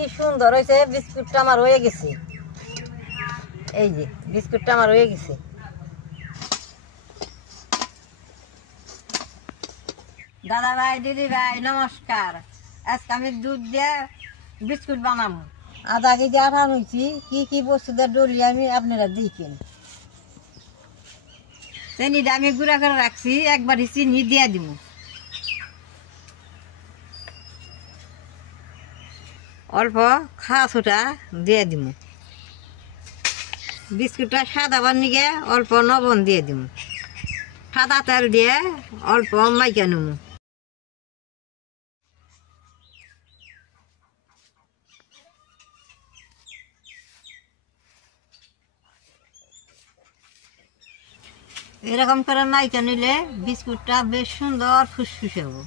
কি সুন্দর হয়েছে। বিস্কুটটা আমার হয়ে গেছে, এই যে বিস্কুটটা আমার হয়ে গেছে। দাদা ভাই, দিদি ভাই, নমস্কার। আজকে আমি দুধ দিয়ে বিস্কুট বানাবো। আধা কেজি আটা নিয়েছি। কি বস্তু দিয়ে ডলি আমি আপনারা দেখেন। চিনিটা আমি গুঁড়া করে রাখছি, একবারই চিনি দিয়ে দিব। অল্প খাওয়া দিয়ে দিব। বিস্কুটটা সাদা বানিয়ে অল্প লবণ দিয়ে দিব। সাদা তেল দিয়ে অল্প মাইকা নেব। এরকম করে মাইকা নিলে বিস্কুটটা বেশ সুন্দর ফুসফুসে হবো।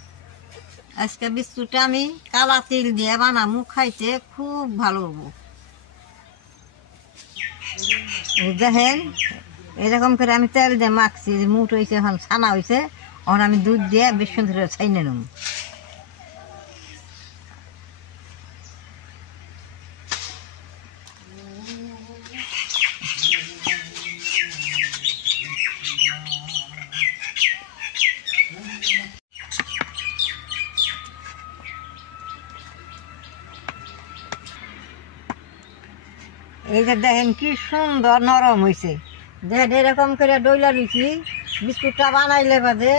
আজকে বিস্কুটটা আমি কালা তেল দিয়ে বানাবো, খাইতে খুব ভালো হবো। দেখেন এরকম করে আমি তেল দিয়ে মাখছি, মুঠ হয়েছে, এখন ছানা হয়েছে। এখন আমি দুধ দিয়ে বেশ সুন্দর ছাইনে নেব। এই যে দেখেন কি সুন্দর নরম হয়েছে। দেখেন এরকম করে ডইলা নিচ্ছি। বিস্কুটটা বানাইলে বাদে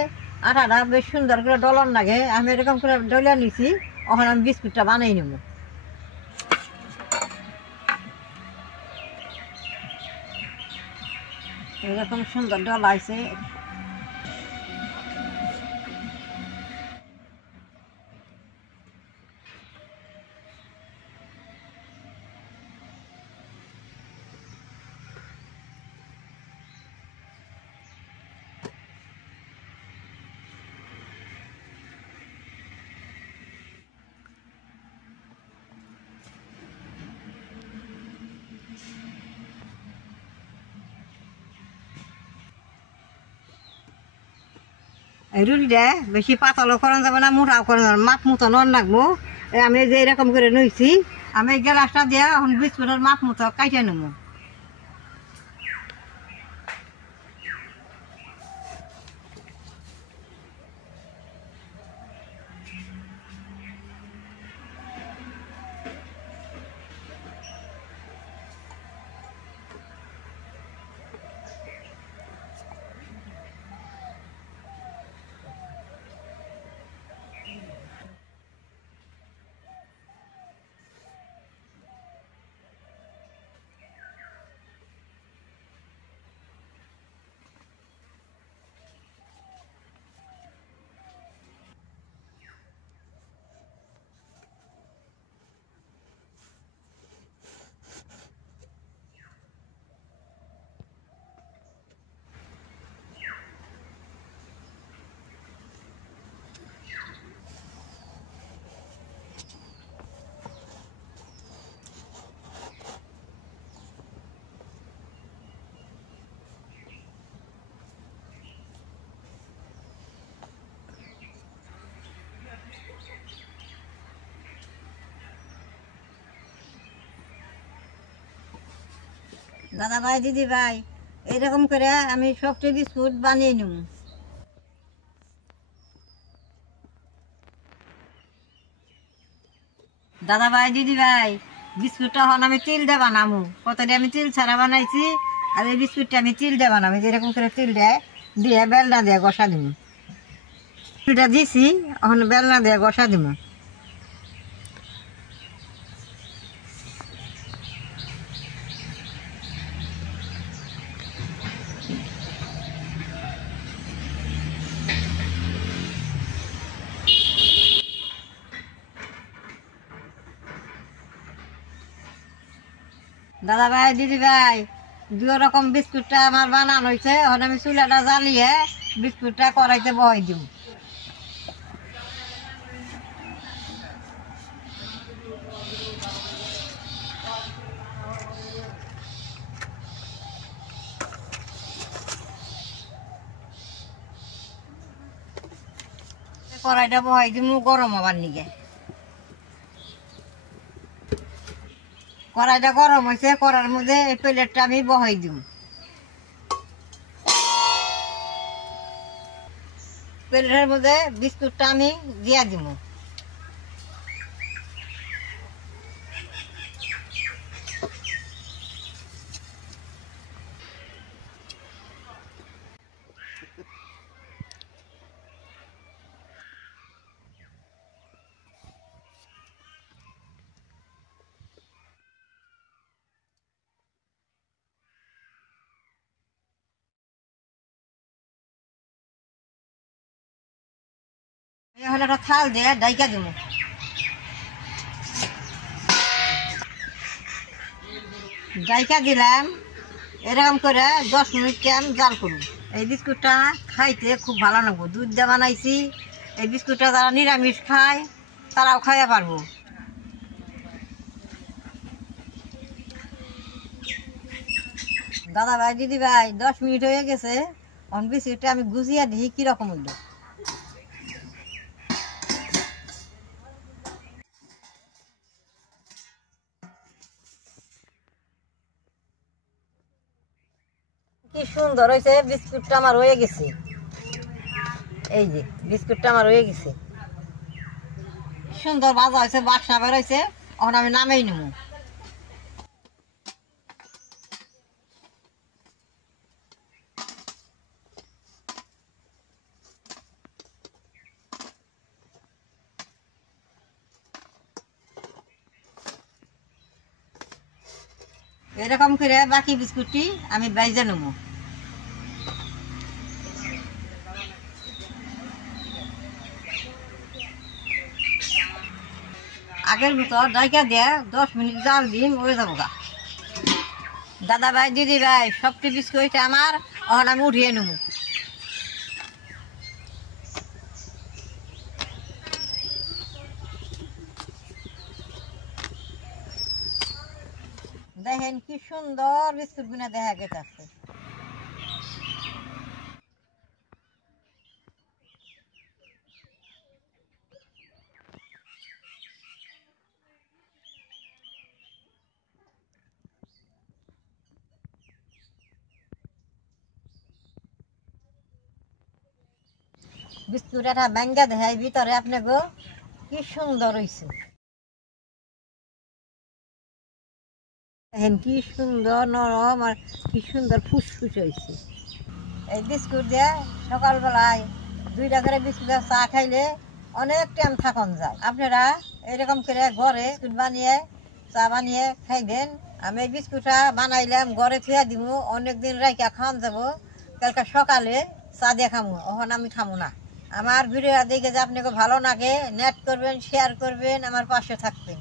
আটাটা বেশ সুন্দর করে ডলন লাগে। আমি এরকম করে ডইলা নিচ্ছি। এখন আমি বিস্কুটটা বানাই নেব। এরকম সুন্দর ডলাইছে। এই রুটিটা বেশি পাতলও করা যাবে না, মোটাও করা যাবে না, মাপ মতো নন রাখবো। আমি যে এরকম করে নইছি, আমি গ্লাসটা দিয়ে এখন বিস্কুটের মাপ মতো কাইটে নেব। দাদা ভাই, দিদি ভাই, এরকম করে আমি সবটি বিস্কুট বানিয়ে নেব। দাদা ভাই, দিদি ভাই, বিস্কুটটা এখন আমি তিল দিয়ে বানাবো। কতটা আমি তিল ছাড়া বানাইছি, আর এই বিস্কুটটা আমি তিল দিয়ে বানাবো। যেরকম করে তিল দিয়ে বেলনা দিয়ে গসা দিব। তিলটা দিছি, এখন বেলনা দিয়ে গসা দিব। দাদা ভাই, দিদি ভাই, দু রকম বিস্কুটটা আমার বানানো হয়েছে। এখন আমি চুলাটা জ্বালিয়ে বিস্কুটটা কড়াইতে বহাই দিব। কড়াইটা বহাই দিব গরম হবার নিগে। কড়াইটা গরম হয়েছে, কড়ার মধ্যে এই প্লেটটা আমি বহাই দিব। প্লেটের মধ্যে বিস্কুটটা আমি দিয়া দিব। এখন একটা থাল দিয়ে ডাইকা দিব। ডাইকা দিলাম, এরকম করে 10 মিনিট আমি জাল করব। এই বিস্কুটটা খাইতে খুব ভালো লাগবো, দুধ দিয়ে বানাইছি। এই বিস্কুটটা যারা নিরামিষ খায় তারাও খাইয়া পারবো। দাদা ভাই, দিদি ভাই, 10 মিনিট হয়ে গেছে। এখন বিস্কুটটা আমি গুছিয়ে দিই কিরকম হইল। কি সুন্দর হয়েছে বিস্কুটটা আমার হয়ে গেছে। এই যে বিস্কুটটা আমার হয়ে গেছে, সুন্দর ভাজা হয়েছে, বাসনা বের হয়েছে। এখন আমি নামেই নেব। এরকম করে বাকি বিস্কুটটি আমি বাইজে নেব। আগের ভিতর ডাইকা দিয়ে 10 মিনিট জাল দিন হয়ে যাবো গা। দাদা ভাই, দিদি ভাই, সবটি বিস্কুট আমার এখন আমি উঠিয়ে নেব। দেখেন কি সুন্দর বিস্কুট গুনা দেখা গেছে। বিস্কুট একটা ব্যাঙ্গা দেখায় ভিতরে আপনি গো, কি সুন্দর হয়েছে। দেখেন কি সুন্দর নরম আর কি সুন্দর ফুসফুস হয়েছে। এই বিস্কুট দিয়ে সকালবেলায় 2টা করে বিস্কুটের চা খাইলে অনেক টাইম থাকুন যায়। আপনারা এরকম করে ঘরে বিস্কুট বানিয়ে চা বানিয়ে খাইবেন। আমি এই বিস্কুটটা বানাইলাম, ঘরে থুয়া দিব, অনেকদিন রাইখা খাওয়ান যাবো। কালকে সকালে চা দিয়ে খামো, এখন আমি খামো না। আমার ভিডিও দেখে যে আপনাকে ভালো লাগে, নেট করবেন, শেয়ার করবেন, আমার পাশে থাকবেন।